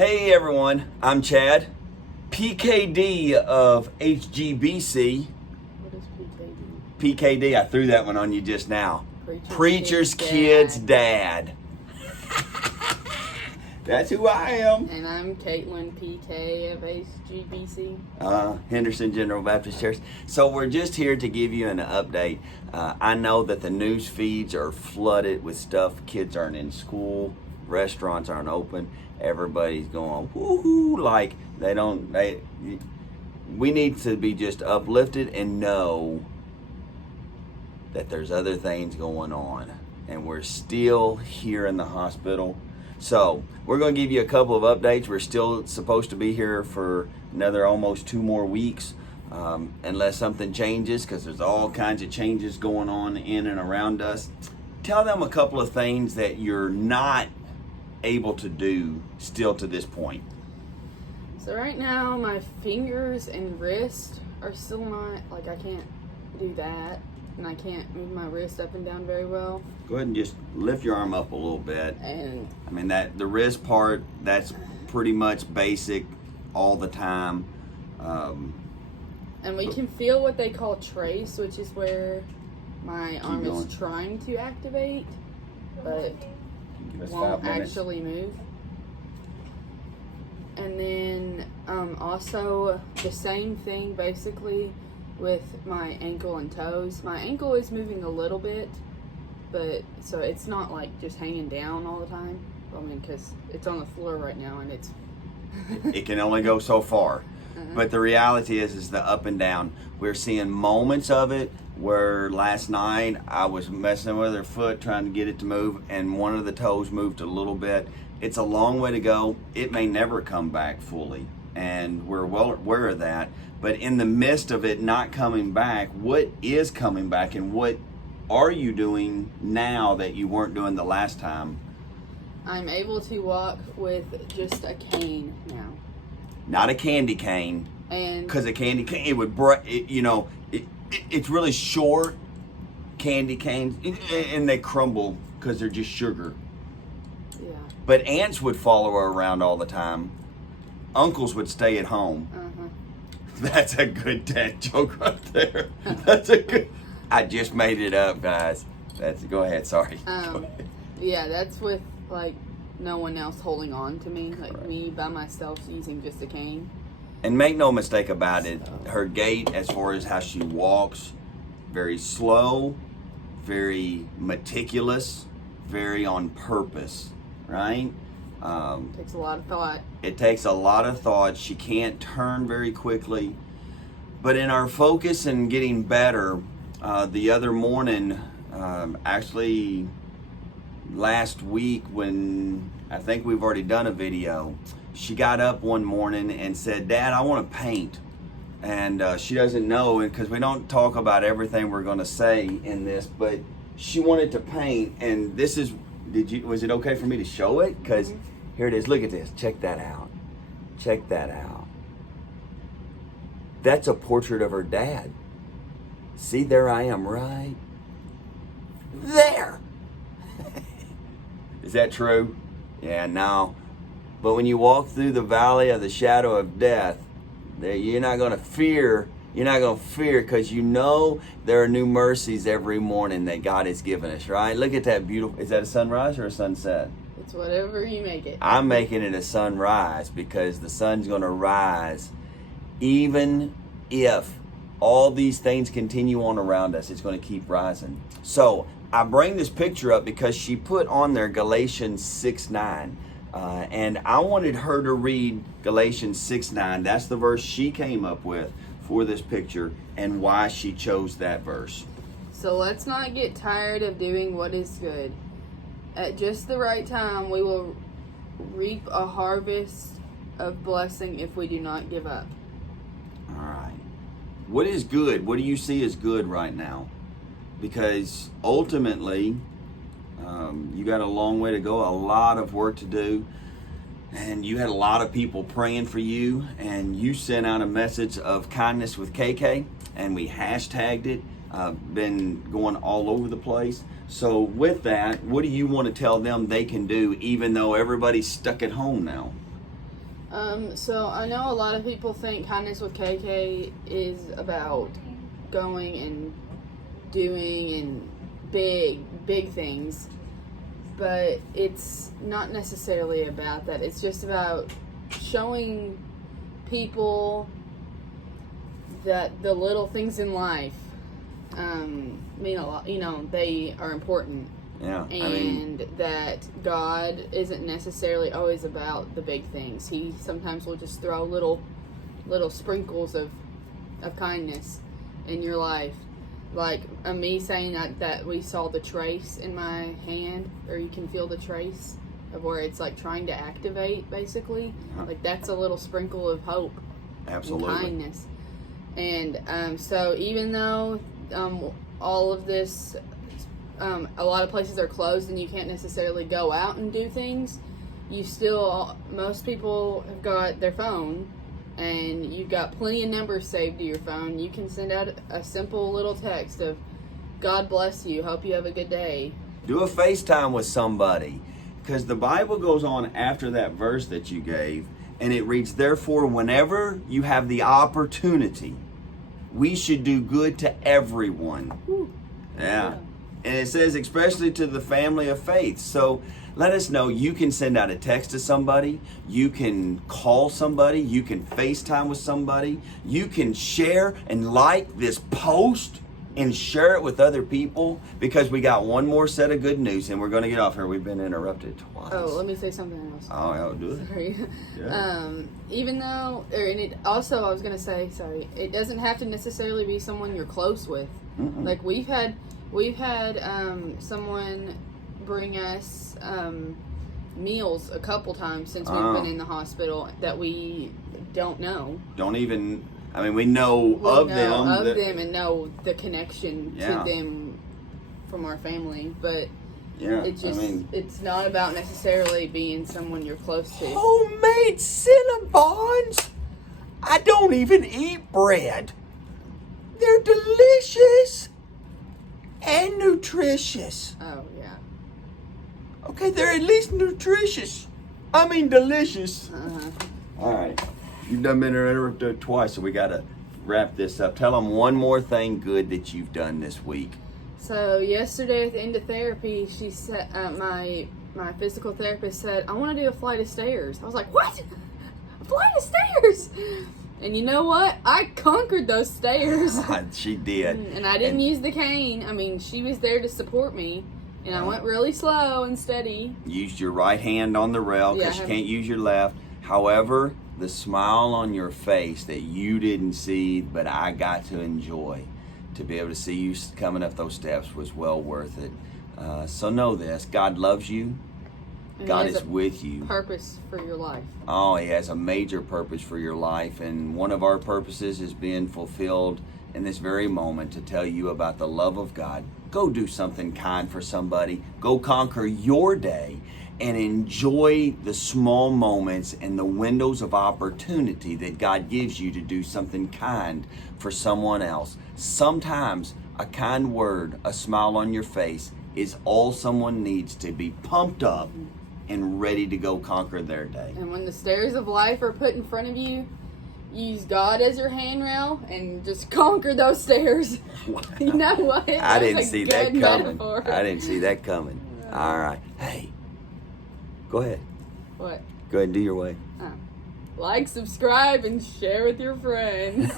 Hey everyone, I'm Chad, PKD of HGBC. What is PKD? PKD, I threw that one on you just now. Preacher's Kid's Kid's Dad. That's who I am. And I'm Katelyn, PK of HGBC. Henderson General Baptist Church. So we're just here to give you an update. I know that the news feeds are flooded with stuff. Kids aren't in school. Restaurants aren't open. Everybody's going woohoo, like we need to be just uplifted and know that there's other things going on, and we're still here in the hospital. So we're going to give you a couple of updates. We're still supposed to be here for another almost 2 more weeks, unless something changes, because there's all kinds of changes going on in and around us. Tell them a couple of things that you're not able to do still to this point. So right now my fingers and wrist are still not, like, I can't do that, and I can't move my wrist up and down very well. Go ahead and just lift your arm up a little bit. And I mean, that the wrist part, that's pretty much basic all the time. And we can feel what they call trace, which is where my arm is trying to activate, but won't actually move. And then also the same thing basically with my ankle and toes. My ankle is moving a little bit, but so it's not like just hanging down all the time. I mean, because it's on the floor right now and it's it can only go so far. But the reality is the up and down. We're seeing moments of it where last night I was messing with her foot trying to get it to move, and one of the toes moved a little bit. It's a long way to go. It may never come back fully, and we're well aware of that. But in the midst of it not coming back, what is coming back, and what are you doing now that you weren't doing the last time? I'm able to walk with just a cane now. Not a candy cane, and because a candy cane, it would break. It's really short candy canes, and they crumble because they're just sugar. Yeah. But aunts would follow her around all the time. Uncles would stay at home. That's a good dad joke right there. That's a good. I just made it up, guys. Go ahead. Sorry. Go ahead. Yeah, that's with like no one else holding on to me, like Correct. Me by myself using just a cane. And make no mistake about it, her gait, as far as how she walks, very slow, very meticulous, very on purpose, right? Takes a lot of thought. It takes a lot of thought. She can't turn very quickly. But in our focus and getting better, the other morning, actually last week, when I think we've already done a video, she got up one morning and said, "Dad, I want to paint." And she doesn't know, because we don't talk about everything we're going to say in this, but she wanted to paint. And this is, was it okay for me to show it? Because here it is. Look at this. Check that out. Check that out. That's a portrait of her dad. See, there I am right there. Is that true? Yeah, no. But when you walk through the valley of the shadow of death, you're not going to fear. You're not going to fear, because you know there are new mercies every morning that God has given us, right? Look at that beautiful. Is that a sunrise or a sunset? It's whatever you make it. I'm making it a sunrise, because the sun's going to rise. Even if all these things continue on around us, it's going to keep rising. So I bring this picture up because she put on there Galatians 6:9. And I wanted her to read Galatians 6:9. That's the verse she came up with for this picture, and why she chose that verse. So let's not get tired of doing what is good. At just the right time, we will reap a harvest of blessing if we do not give up. All right. What is good? What do you see as good right now? Because ultimately, you got a long way to go, a lot of work to do, and you had a lot of people praying for you, and you sent out a message of kindness with KK, and we hashtagged it, been going all over the place. So with that, what do you want to tell them they can do, even though everybody's stuck at home now? So I know a lot of people think Kindness with KK is about going and doing and big things, but it's not necessarily about that. It's just about showing people that the little things in life mean a lot. They are important. Yeah, And that God isn't necessarily always about the big things. He sometimes will just throw little sprinkles of kindness in your life. Like me saying that we saw the trace in my hand, or you can feel the trace of where it's like trying to activate, basically. Like that's a little sprinkle of hope. absolutely. And kindness. And so even though all of this, a lot of places are closed and you can't necessarily go out and do things, most people have got their phone, and you've got plenty of numbers saved to your phone. You can send out a simple little text of, God bless you, hope you have a good day. Do a FaceTime with somebody, because the Bible goes on after that verse that you gave, and it reads, therefore, whenever you have the opportunity, we should do good to everyone. Yeah. And it says, especially to the family of faith. So let us know. You can send out a text to somebody. You can call somebody. You can FaceTime with somebody. You can share and like this post and share it with other people, because we got one more set of good news and we're going to get off here. We've been interrupted twice. Oh, let me say something else. Oh, I'll do it. Sorry. Yeah. Even though, and it also, I was going to say, sorry, it doesn't have to necessarily be someone you're close with. Mm-mm. Like we've had someone bring us meals a couple times since we've been in the hospital that we don't know. We know of them. Them and know the connection to them from our family, but it's not about necessarily being someone you're close to. Homemade Cinnabons. I don't even eat bread. They're delicious and nutritious. Oh, yeah. Okay, they're at least nutritious. I mean delicious. Uh-huh. All right. You've done been interrupted twice, so we got to wrap this up. Tell them one more thing good that you've done this week. So yesterday at the end of therapy, she said, my physical therapist said, I want to do a flight of stairs. I was like, what? A flight of stairs? And you know what? I conquered those stairs. She did. And I didn't use the cane. I mean, she was there to support me. And I went really slow and steady. Used your right hand on the rail because you can't use your left. However, the smile on your face that you didn't see, but I got to enjoy, to be able to see you coming up those steps was well worth it. So know this, God loves you. And God is with you. Purpose for your life. Oh, He has a major purpose for your life, and one of our purposes is being fulfilled in this very moment to tell you about the love of God. Go do something kind for somebody. Go conquer your day and enjoy the small moments and the windows of opportunity that God gives you to do something kind for someone else. Sometimes a kind word, a smile on your face is all someone needs to be pumped up and ready to go conquer their day. And when the stairs of life are put in front of you, use God as your handrail and just conquer those stairs. Wow. You know what? I didn't see that coming. Metaphor. I didn't see that coming. All right. Hey, go ahead. What? Go ahead and do your way. Like, subscribe, and share with your friends.